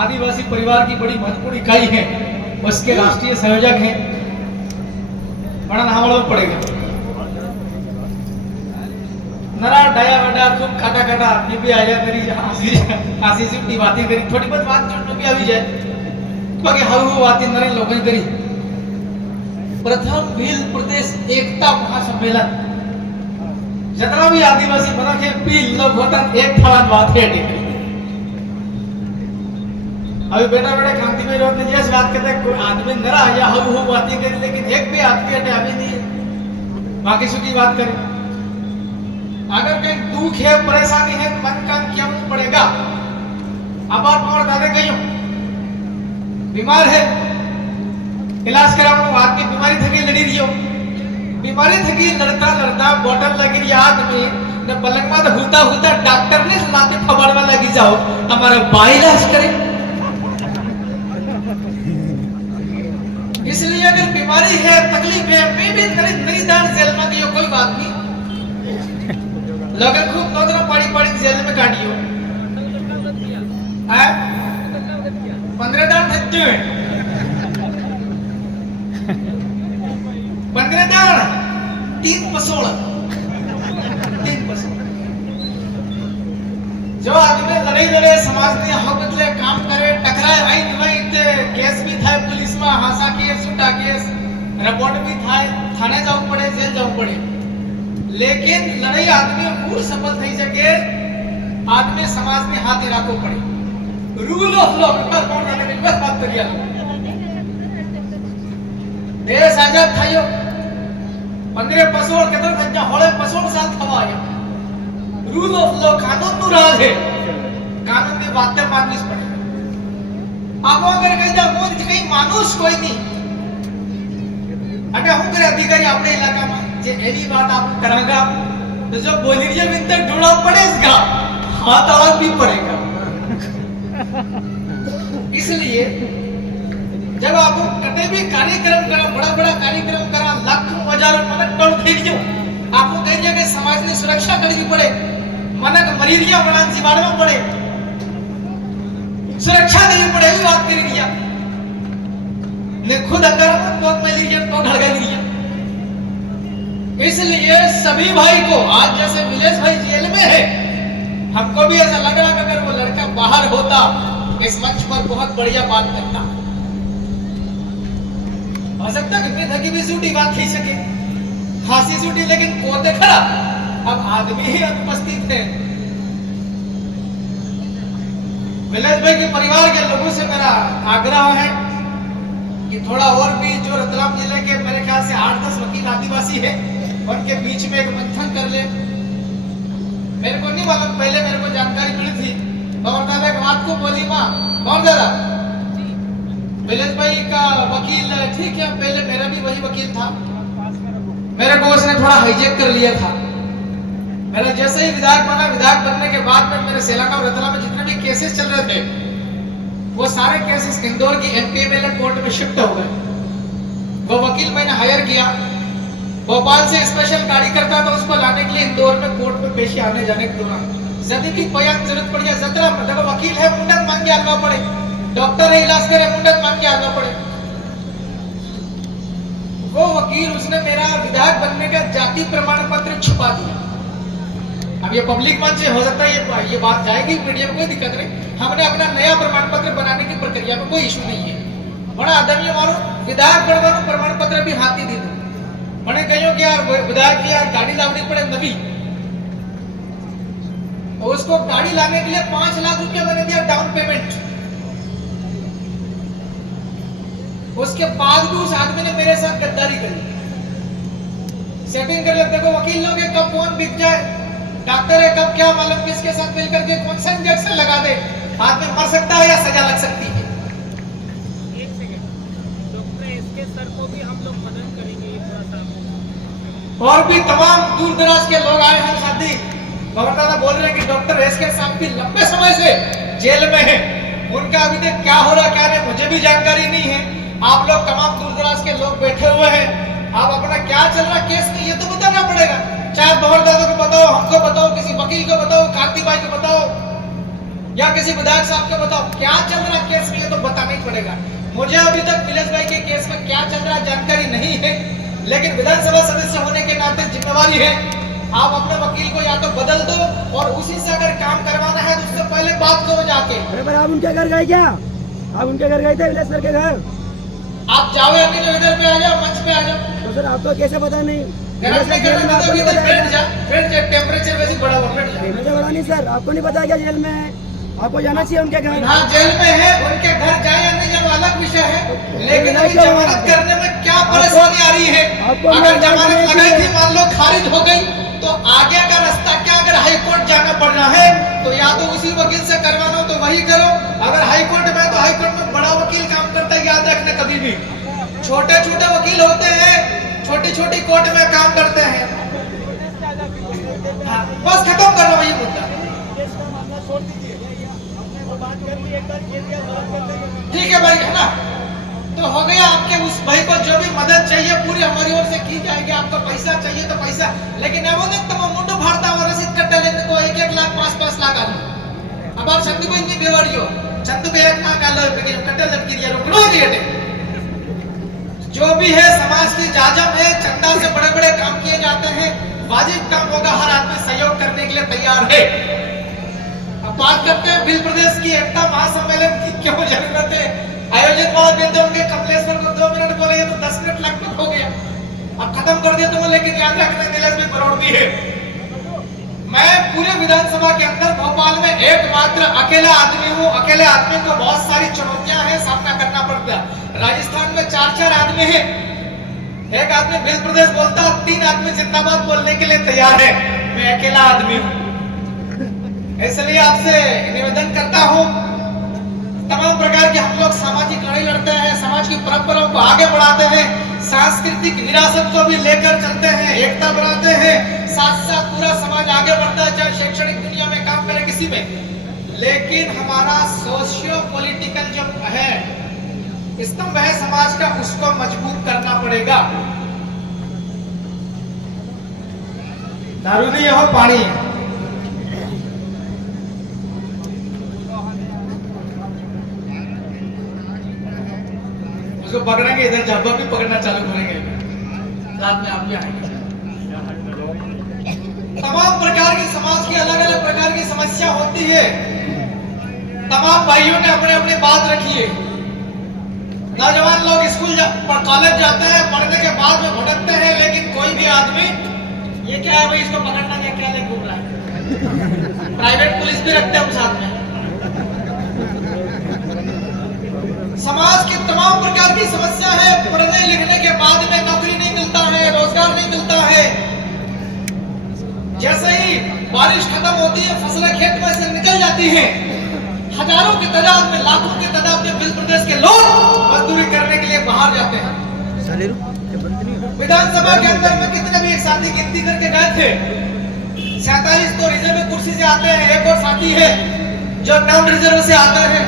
आदिवासी परिवार की बड़ी महत्वपूर्ण इकाई है, उसके राष्ट्रीय संयोजक हैं। बड़ा नाम वाला पड़ेगा नरा डाया वडा खूब काटा काटा आपने भी आया करी हंसी हंसी से बातें करी थोड़ी बहुत बात जो भी आ जाए बाकी हाउ बातें नरे लोगों ने करी। प्रथम भील प्रदेश एकता महासम्मेलन जितना भी आदिवासी बना के भील लोग होता एक थलान बात है। अभी बेटा बेटा खांती में रोड ने जैसे बात करते हैं कोई आदमी नरा या हाउ बातें करी लेकिन एक भी आदमी हटे अभी नहीं बाकी सुखी बात करें। अगर कहीं दुख है परेशानी है मन का क्या पड़ेगा। अब आप और दादे कहीं बीमार है इलाज कराओ आदमी बीमारी थकी लड़ी रही हो बीमारी थकी लड़ता लड़ता बोतल लगी रही आदमी न पलंग में होता होता डॉक्टर ने लाते फबड़वा लगी जाओ हमारा बाई इलाज करे। इसलिए अगर बीमारी है तकलीफ है मैं भी नहीं दान जेल में दियो कोई बात नहीं लगन खूब नौकरा पड़ी पड़ी जेल में काटियो 15 दान थत्ते 15 दान 3 पसोड़ जो आदमी लड़ाई लड़े समाज ने हक बदले काम करे टकराए आई निभाई ते केस भी था पुलिस में हासा केस सुटा केस रिपोर्ट भी था थाने जाऊ पड़े जेल जाऊ पड़े लेकिन लड़ाई आदमी पूर्ण सफल थई सके आदमी समाज ने हाथ राखो पड़े रूल ऑफ लॉ पर कौन जाने बस बात करिया देश आजाद थायो 15 पसोड़ केतर थजा होळे पसोड़ साल थवायो रूल ऑफ लॉ कानून नु राज है कानून की बातें माननी पड़े। अब अगर कहीं जा कोई कहीं मानुष कोई नहीं अगर हम करे अधिकारी अपने इलाका में जे एवी बात आप करेगा तो जो बोली रही है तक ढूंढना पड़ेगा हाथ आवाज भी पड़ेगा। इसलिए जब आप कटे भी कार्यक्रम करा बड़ा बड़ा कार्यक्रम करा लाखों हजारों मनक करोड़ देखियो आपको कहिए कि समाज ने सुरक्षा करनी पड़े मनक मलेरिया बना जीवाणु में पड़े सुरक्षा देनी पड़े भी बात करी रिया ने खुद अगर तो मलेरिया तो ढल गई। इसलिए सभी भाई को आज जैसे विलेश भाई जेल में है हमको भी ऐसा लग रहा अगर वो लड़का बाहर होता इस मंच पर बहुत बढ़िया बात करता हो सकता कितनी थकी भी सूटी बात खींच सके खांसी सूटी लेकिन कोते खड़ा अब आदमी ही अनुपस्थित है। विलेश भाई के परिवार के लोगों से मेरा आग्रह है कि थोड़ा और भी जो रतलाम जिले के मेरे ख्याल से 8-10 वकील आदिवासी है उनके बीच में एक मंथन कर ले। मेरे को नहीं मालूम पहले मेरे को जानकारी मिली थी और तब एक बात को बोली माँ कौन दादा विलेश भाई का वकील ठीक है पहले मेरा भी वही वकील था मेरे को उसने थोड़ा हाईजेक कर लिया था। मेरा जैसे ही विधायक बना विधायक बनने के बाद में मेरे सेलाना और रतला में जितने भी केसेस चल रहे थे वो सारे केसेस इंदौर की एमपीएमएल कोर्ट में शिफ्ट हो गए। वो वकील मैंने हायर किया भोपाल से स्पेशल गाड़ी करता था उसको लाने के लिए इंदौर में कोर्ट में पेशी आने जाने के दौरान यदि की कोई जरूरत पड़ जाए जतरा देखो वकील है मुंडन मांग के आना पड़े डॉक्टर है इलाज करे मुंडन मांग के आना पड़े। वो वकील उसने मेरा विधायक बनने का जाति प्रमाण पत्र छुपा दिया। अब ये पब्लिक मंच हो सकता है ये बात जाएगी मीडिया में कोई दिक्कत नहीं हमने अपना नया प्रमाण पत्र बनाने की प्रक्रिया में कोई इशू नहीं है। बड़ा आदरणीय मारो विधायक बनवानो प्रमाण पत्र भी हाथी दे दो मैंने कहियो कि यार विधायक की यार गाड़ी लानी पड़े नवी और उसको गाड़ी लाने के लिए 5 लाख रुपया मैंने दिया डाउन पेमेंट। उसके बाद भी उस आदमी ने मेरे साथ गद्दारी करी सेटिंग कर लेते को वकील लोग कब कौन बिक जाए डॉक्टर है कब क्या मालूम किसके साथ मिलकर के कौन सा इंजेक्शन लगा दे आदमी मर सकता है या सजा लग सकती है। एक सेकंड डॉक्टर इसके सर को भी हम लोग मदद करेंगे थोड़ा सा और भी तमाम दूर दराज के लोग आए हैं साथी बाबा बोल रहे हैं कि डॉक्टर एस के साहब भी लंबे समय से जेल में है उनका अभी तक क्या हो रहा क्या नहीं मुझे भी जानकारी नहीं है। आप लोग तमाम दूर दराज के लोग बैठे हुए हैं आप अपना क्या चल रहा केस में ये तो बताना पड़ेगा चाहे बहर दादा को बताओ हमको बताओ किसी वकील को बताओ कांति भाई को बताओ या किसी विधायक साहब को बताओ क्या चल रहा है केस में, ये तो बताना ही पड़ेगा। मुझे अभी तक नीलेश भाई के केस में क्या चल रहा है जानकारी नहीं है, लेकिन विधानसभा सदस्य होने के नाते जिम्मेवारी है, आप अपने वकील को या तो बदल दो और उसी से अगर काम करवाना है तो उससे पहले बात करो जाके। अरे पर आप उनके घर गए क्या? आप उनके घर गए थे विलास सर के घर? आप जाओ या नहीं, इधर पे आ जाओ, मंच पे आ जाओ। तो सर आपको कैसे पता नहीं? टेम्परेचर वैसे बढ़ा हुआ, बैठ जाओ। मुझे पता नहीं सर, आपको नहीं पता क्या जेल में है? आपको जाना चाहिए उनके घर। हाँ जेल में है, उनके घर जाए या नहीं जाए वो अलग विषय है, लेकिन अभी जमानत करने में क्या परेशानी आ रही है? अगर जमानत लगाई थी मान लो खारिज हो गई तो आगे का रास्ता क्या? अगर हाई कोर्ट जाना पड़ना है तो या तो उसी वकील से करवाना तो वही करो, अगर हाई कोर्ट में तो हाई कोर्ट में बड़ा वकील काम करता है, याद रखना कभी भी। छोटे छोटे वकील होते हैं, छोटी छोटी कोर्ट में काम करते हैं। हाँ, बस खत्म कर लो वही मुद्दा, ठीक है भाई, है ना? तो हो गया। आपके उस भाई को जो भी मदद चाहिए पूरी हमारी ओर से की जाएगी। आपको पैसा चाहिए तो पैसा, लेकिन वो नहीं तुम मुंडू फाड़ता और रसीद कट्टा लेने को 1-1 लाख 5-5 लाख आलो। अब आप चंदू भाई नहीं बेवाड़ियो, चंदू भाई 1 लाख आलो कट्टा लटकी दिया, रुकनो दिए। जो भी है समाज की जाजम है, चंदा से बड़े बड़े काम किए जाते हैं, वाजिब काम होगा, हर आदमी सहयोग करने के लिए तैयार है। अब बात करते हैं बिल प्रदेश की एकता महासम्मेलन की क्यों जरूरत है? आयोजित वाला दिन तो उनके कमलेश्वर को 2 मिनट बोले तो 10 मिनट लगभग हो गया, अब खत्म कर दिया तो, लेकिन याद रखना नीलेश भी करोड़ दी है। मैं पूरे विधानसभा के अंदर भोपाल में एकमात्र अकेला आदमी हूँ। अकेले आदमी को बहुत सारी चुनौतियां हैं, सामना करना पड़ता है। राजस्थान में 4-4 आदमी हैं, एक आदमी बिल प्रदेश बोलता है, 3 आदमी जिंदाबाद बोलने के लिए तैयार है, मैं अकेला आदमी हूँ। इसलिए आपसे निवेदन करता हूँ, तमाम प्रकार के हम लोग सामाजिक लड़ाई लड़ते हैं, समाज की परंपराओं को आगे बढ़ाते हैं, सांस्कृतिक विरासत को भी लेकर चलते हैं, एकता बनाते हैं, साथ साथ पूरा समाज आगे बढ़ता है, चाहे शैक्षणिक दुनिया में काम करे किसी में, लेकिन हमारा सोशियो पॉलिटिकल जो है स्तंभ है समाज का, उसको मजबूत करना पड़ेगा। दारू नहीं हो, पानी है। उसको पकड़ेंगे, इधर झाबा भी पकड़ना चालू करेंगे, साथ में आप भी आएंगे। तमाम प्रकार की समाज की अलग अलग प्रकार की समस्या होती है, तमाम भाइयों ने अपने अपने बात रखी है। नौजवान लोग स्कूल कॉलेज जाते हैं, पढ़ने के बाद में भटकते हैं, लेकिन कोई भी आदमी ये क्या है भाई, इसको पकड़ना क्या ले घूम रहा है? प्राइवेट पुलिस भी रखते हैं हम साथ में। समाज की तमाम प्रकार की समस्या है, पढ़ने लिखने के बाद में नौकरी नहीं मिलता है, रोजगार नहीं मिलता है। जैसे ही बारिश खत्म होती है, फसलें खेत में से निकल जाती हैं, हजारों की तादाद में, लाखों की तादाद में बिल प्रदेश के लोग मजदूरी करने के लिए बाहर जाते हैं। विधानसभा के अंदर में कितने भी एक साथी गिनती करके गए थे, 47 तो रिजर्व कुर्सी से आते हैं, एक और साथी है जो नॉन रिजर्व से आते हैं,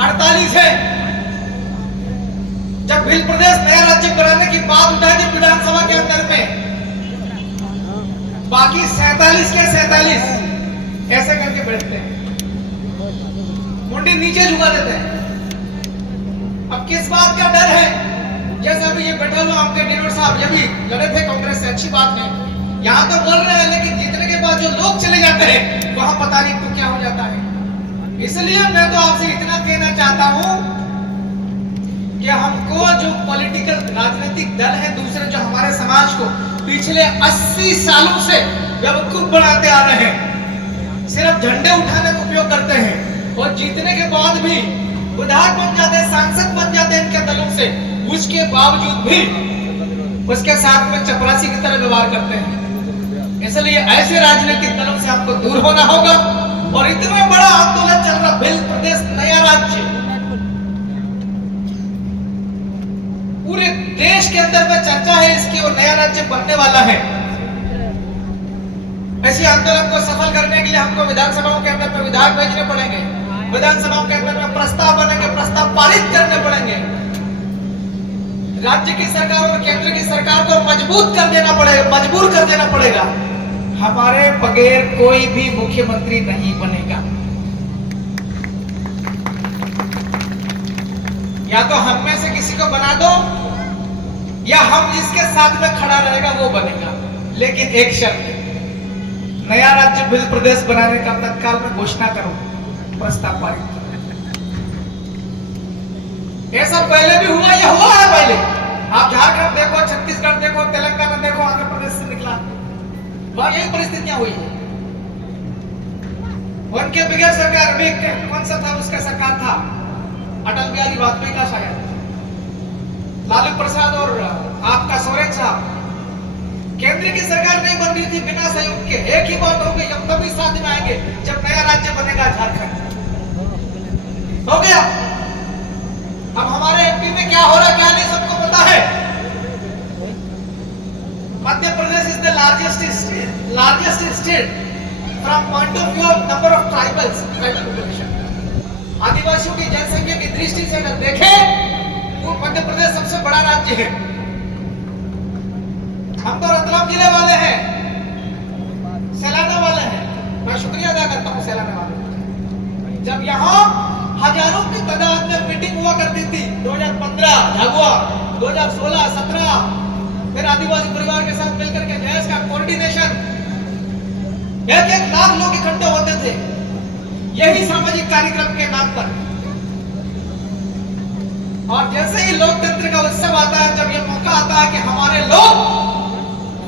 48 है। जब बिल प्रदेश नया राज्य बनाने की बात उठाई थी विधानसभा के अंदर में, बाकी 47 के 47 ऐसे करके बैठते हैं, मुंडी नीचे झुका देते हैं। अब किस बात का डर है? जैसे अभी ये बैठा हुआ आपके डिनोर साहब, ये भी लड़े थे कांग्रेस से, अच्छी बात नहीं, यहाँ तो बोल रहे हैं, लेकिन जीतने के बाद जो लोग चले जाते हैं वहां पता नहीं तो क्या हो जाता है। इसलिए मैं तो आपसे इतना कहना चाहता हूं कि हमको जो पॉलिटिकल राजनीतिक दल है दूसरे, जो हमारे समाज को पिछले 80 सालों से बेवकूफ बनाते आ रहे हैं, सिर्फ झंडे उठाने का उपयोग करते हैं और जीतने के बाद भी विधायक बन जाते हैं, सांसद बन जाते हैं इनके दलों से, उसके बावजूद भी उसके साथ में चपरासी की तरह व्यवहार करते हैं। इसलिए ऐसे राजनीतिक दलों से आपको दूर होना होगा। और इतना बड़ा आंदोलन चल रहा, बिल प्रदेश नया राज्य, पूरे देश के अंदर में चर्चा है इसकी और नया राज्य बनने वाला है। ऐसे आंदोलन को सफल करने के लिए हमको विधानसभाओं के अंदर में विधायक भेजने पड़ेंगे, विधानसभाओं के अंदर में प्रस्ताव बनेंगे, प्रस्ताव पारित करने पड़ेंगे, राज्य की सरकार और केंद्र की सरकार को मजबूत कर देना पड़ेगा, मजबूर कर देना पड़ेगा। हमारे बगैर कोई भी मुख्यमंत्री नहीं बनेगा। या तो हम में से किसी को बना दो या हम जिसके साथ में खड़ा रहेगा वो बनेगा, लेकिन एक शर्त, नया राज्य बिल प्रदेश बनाने का तत्काल में घोषणा करो, प्रस्ताव पारित करो। ये सब पहले भी हुआ, ये हुआ है पहले। आप झारखंड देखो, छत्तीसगढ़ देखो, तेलंगाना देखो, आंध्र प्रदेश से निकला, वहां यही परिस्थितियां हुई है। उनके बगैर सरकार अभी कौन सा था, उसका सरकार था अटल बिहारी वाजपेयी का, शायद लालू प्रसाद और आपका सोरेन साहब। केंद्र की सरकार नहीं बन रही थी बिना सहयोग के। एक ही बात हो गई, हम तभी साथ में आएंगे जब नया राज्य बनेगा झारखंड। हो गया। अब हमारे एमपी में क्या हो रहा क्या नहीं सबको पता है। Madhya Pradesh is the largest state from point of view of number of tribal population. आदिवासियों की जनसंख्या की दृष्टि से अगर देखें तो मध्य प्रदेश सबसे बड़ा राज्य है। हम तो रतलाम जिले वाले हैं, सैलाना वाले हैं। मैं शुक्रिया अदा करता हूँ सैलाना वाले। जब यहाँ हजारों की तादाद में मीटिंग हुआ करती थी 2015 झाबुआ, 2016, 17, फिर आदिवासी परिवार के साथ मिलकर के जयस का कोऑर्डिनेशन, 1-1 लाख लोग इकट्ठे होते थे यही सामाजिक कार्यक्रम के नाम पर। और जैसे ही लोकतंत्र का उत्सव आता है, जब ये मौका आता है कि हमारे लोग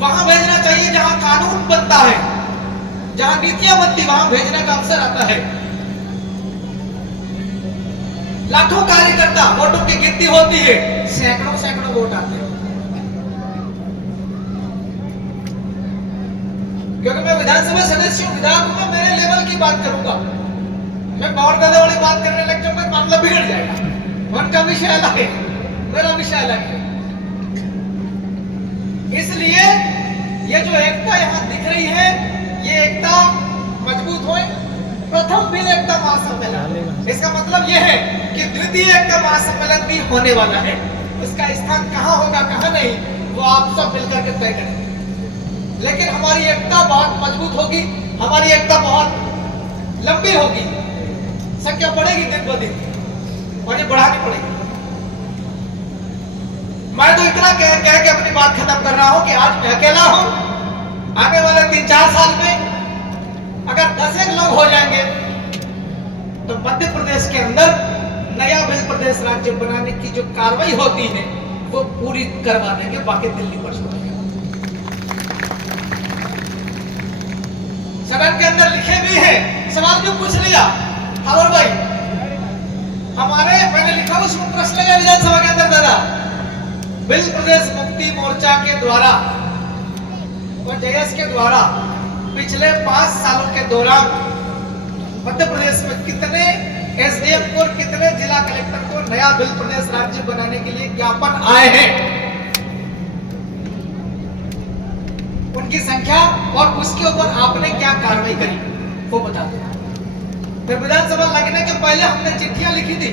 वहां भेजना चाहिए जहां कानून बनता है, जहां नीतियां बनती, वहां भेजने का अवसर आता है। लाखों कार्यकर्ता, वोटों की गिनती होती है, सैकड़ों वोट आते हैं। क्योंकि मैं विधानसभा सदस्य हूं, विधायक में मेरे लेवल की बात करूंगा। मैं पावर दादा वाली बात करने लग जाऊंगा, मामला बिगड़ जाएगा। उनका विषय अलग है, मेरा विषय अलग है। इसलिए ये जो एकता यहाँ दिख रही है, ये एकता मजबूत होए। प्रथम बिल एकता महासम्मेलन, इसका मतलब ये है कि द्वितीय एकता महासम्मेलन भी होने वाला है। उसका स्थान कहाँ होगा कहाँ नहीं, वो आप सब मिलकर के तय करेंगे। लेकिन हमारी एकता बहुत मजबूत होगी, हमारी एकता बहुत लंबी होगी। संख्या बढ़ेगी दिन ब दिन और ये बढ़ानी पड़ेगी। मैं तो इतना कह के अपनी बात खत्म कर रहा हूं कि आज मैं अकेला हूं। आने वाले 3-4 साल में अगर 10 लोग हो जाएंगे तो मध्य प्रदेश के अंदर नया बिल प्रदेश राज्य बनाने की जो कार्रवाई होती है वो पूरी करवा देंगे, बाकी दिल्ली पर छोड़ देंगे। सदन के अंदर लिखे भी हैं, सवाल भी पूछ लिया और भाई हमारे, मैंने लिखा उसमें प्रश्न लगा विधानसभा के अंदर दादा, बिल प्रदेश मुक्ति मोर्चा के द्वारा और जयस के द्वारा पिछले 5 सालों के दौरान मध्य प्रदेश में कितने एसडीएम को, कितने जिला कलेक्टर को नया बिल प्रदेश राज्य बनाने के लिए ज्ञापन आए हैं, उनकी संख्या और उसके ऊपर आपने क्या कार्रवाई करी वो बता दो। फिर विधानसभा लगने के पहले हमने चिट्ठियां लिखी थी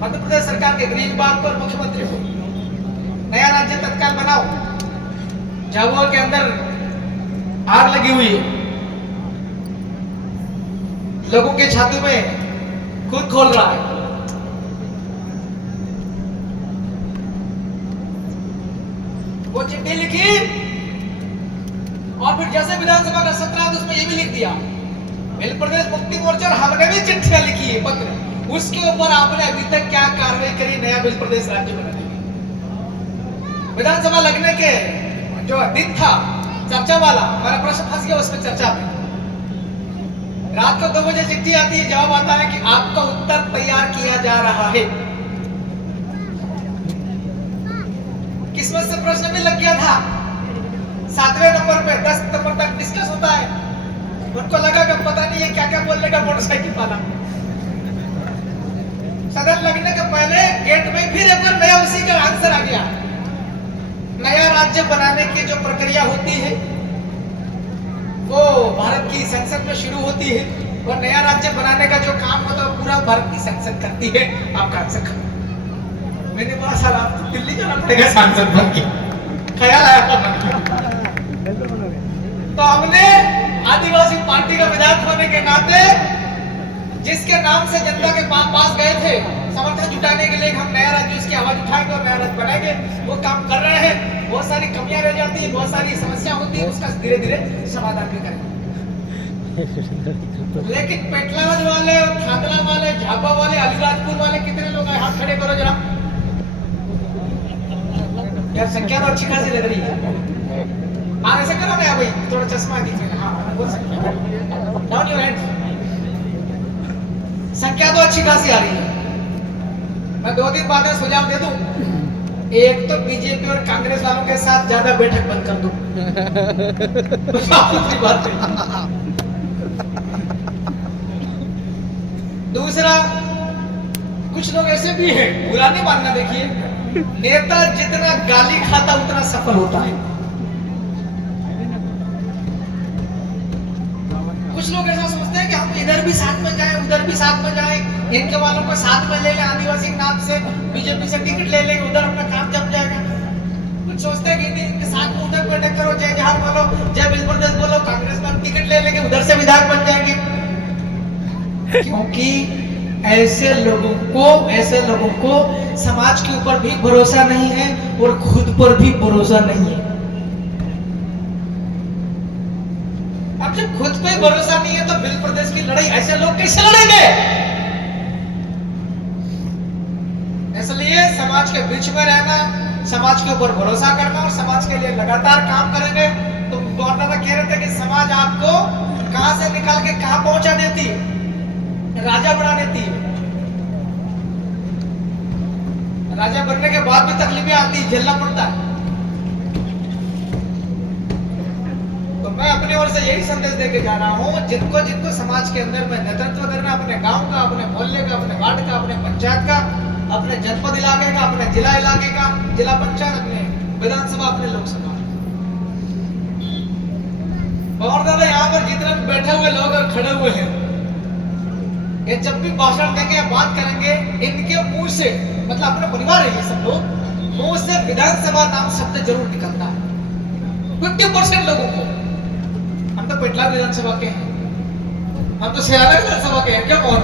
मध्य प्रदेश सरकार के गृह विभाग और मुख्यमंत्री को, नया राज्य तत्काल बनाओ। झाबुआ के अंदर आग लगी हुई है, लोगों के छाती में खून खोल रहा है। वो चिट्ठी लिखी और फिर जैसे विधानसभा का सत्र है तो उसमें ये भी लिख दिया बिल प्रदेश मुक्ति मोर्चा, हमने भी चिट्ठियां लिखी है पत्र, उसके ऊपर आपने अभी तक क्या कार्रवाई करी नया बिल प्रदेश राज्य बनाने की। विधानसभा लगने के जो दिन था चर्चा वाला, हमारा प्रश्न फंस गया उसमें चर्चा में। रात को 2 बजे चिट्ठी आती है, जवाब आता है कि आपका उत्तर तैयार किया जा रहा है। किस्मत से प्रश्न भी लग गया था 7वें नंबर पे, 10 नंबर तक डिस्कस होता है। उनको लगा कि पता नहीं है क्या क्या बोलने का मोटरसाइकिल वाला। सदन लगने के पहले गेट में फिर एक बार नया उसी का आंसर आ गया। नया राज्य बनाने की जो प्रक्रिया होती है वो भारत की संसद में शुरू होती है और नया राज्य बनाने का जो काम होता है पूरा भारत की संसद करती है। आपका आंसर खत्म। मैंने बोला सर आप तो दिल्ली जाना पड़ेगा सांसद बन के, ख्याल आया था। तो हमने आदिवासी पार्टी का विधायक होने के नाते जिसके नाम से जनता के पास गए थे, समर्थन जुटाने के लिए हम नया राज्य उसकी आवाज उठाएंगे और नया राज्य बनाएंगे, वो काम कर रहे हैं। बहुत सारी कमियां रह जाती है, बहुत सारी समस्या होती है, उसका धीरे धीरे समाधान भी करेंगे। लेकिन पेटलावद वाले, थांदला वाले, झाबा वाले, अलीराजपुर वाले कितने लोग हैं? हाथ खड़े करो जरा। यार संख्या तो अच्छी खासी लग रही है। हाँ ऐसे करो ना भाई, थोड़ा चश्मा दीजिए। हाँ बोल सकते हैं। Down your hands. संख्या तो अच्छी खासी आ रही है। मैं 2-3 बातें सुझाव दे दूं। एक तो बीजेपी और कांग्रेस वालों के साथ ज्यादा बैठक बंद कर दूं। दूसरी बात है। दूसरा, कुछ लोग ऐसे भी हैं, बुरा नहीं मानना, देखिए नेता जितना गाली खाता उतना सफल होता है। कुछ लोग ऐसा सोचते हैं कि हम इधर भी साथ में जाएं, उधर भी साथ में जाएं, इनके वालों को साथ में ले लें, आदिवासी के नाम से बीजेपी से टिकट ले लेंगे, उधर अपना काम जम जाएगा। कुछ सोचते हैं कि इनके साथ में उधर बैठक करो, जय जहां बोलो, जय बिल प्रदेश बोलो, कांग्रेस में टिकट ले लेंगे, उधर से विधायक बन जाएंगे। क्योंकि ऐसे लोगों को समाज के ऊपर भी भरोसा नहीं है और खुद पर भी भरोसा नहीं है। अब जब खुद पे भरोसा नहीं है तो बिल प्रदेश की लड़ाई ऐसे लोग कैसे लड़ेंगे? इसलिए समाज के बीच में रहना, समाज के ऊपर भरोसा करना और समाज के लिए लगातार काम करेंगे। तो गवर्नर कह रहे थे कि समाज आपको कहां से निकाल के कहां पहुंचा देती है, राजा बना देती है। राजा बनने के बाद भी तकलीफें आती, झेलना पड़ता है। तो मैं अपनी ओर से यही संदेश देके जा रहा हूं, जिनको समाज के अंदर में नेतृत्व करना, अपने गांव का, अपने मोहल्ले का, अपने वार्ड का, अपने पंचायत का, अपने जनपद इलाके का, अपने जिला इलाके का, जिला पंचायत, अपने विधानसभा, अपने लोकसभा। और दादा यहाँ पर जितने बैठे हुए लोग और खड़े हुए हैं, ये जब भी भाषण देंगे या बात करेंगे, इनके मुंह से, मतलब अपने परिवार है ये सब लोग, मुंह से विधानसभा नाम शब्द जरूर निकलता है। 50% लोगों को। हम तो पेटला विधानसभा के हैं, हम तो सियाला विधानसभा के हैं, क्या कौन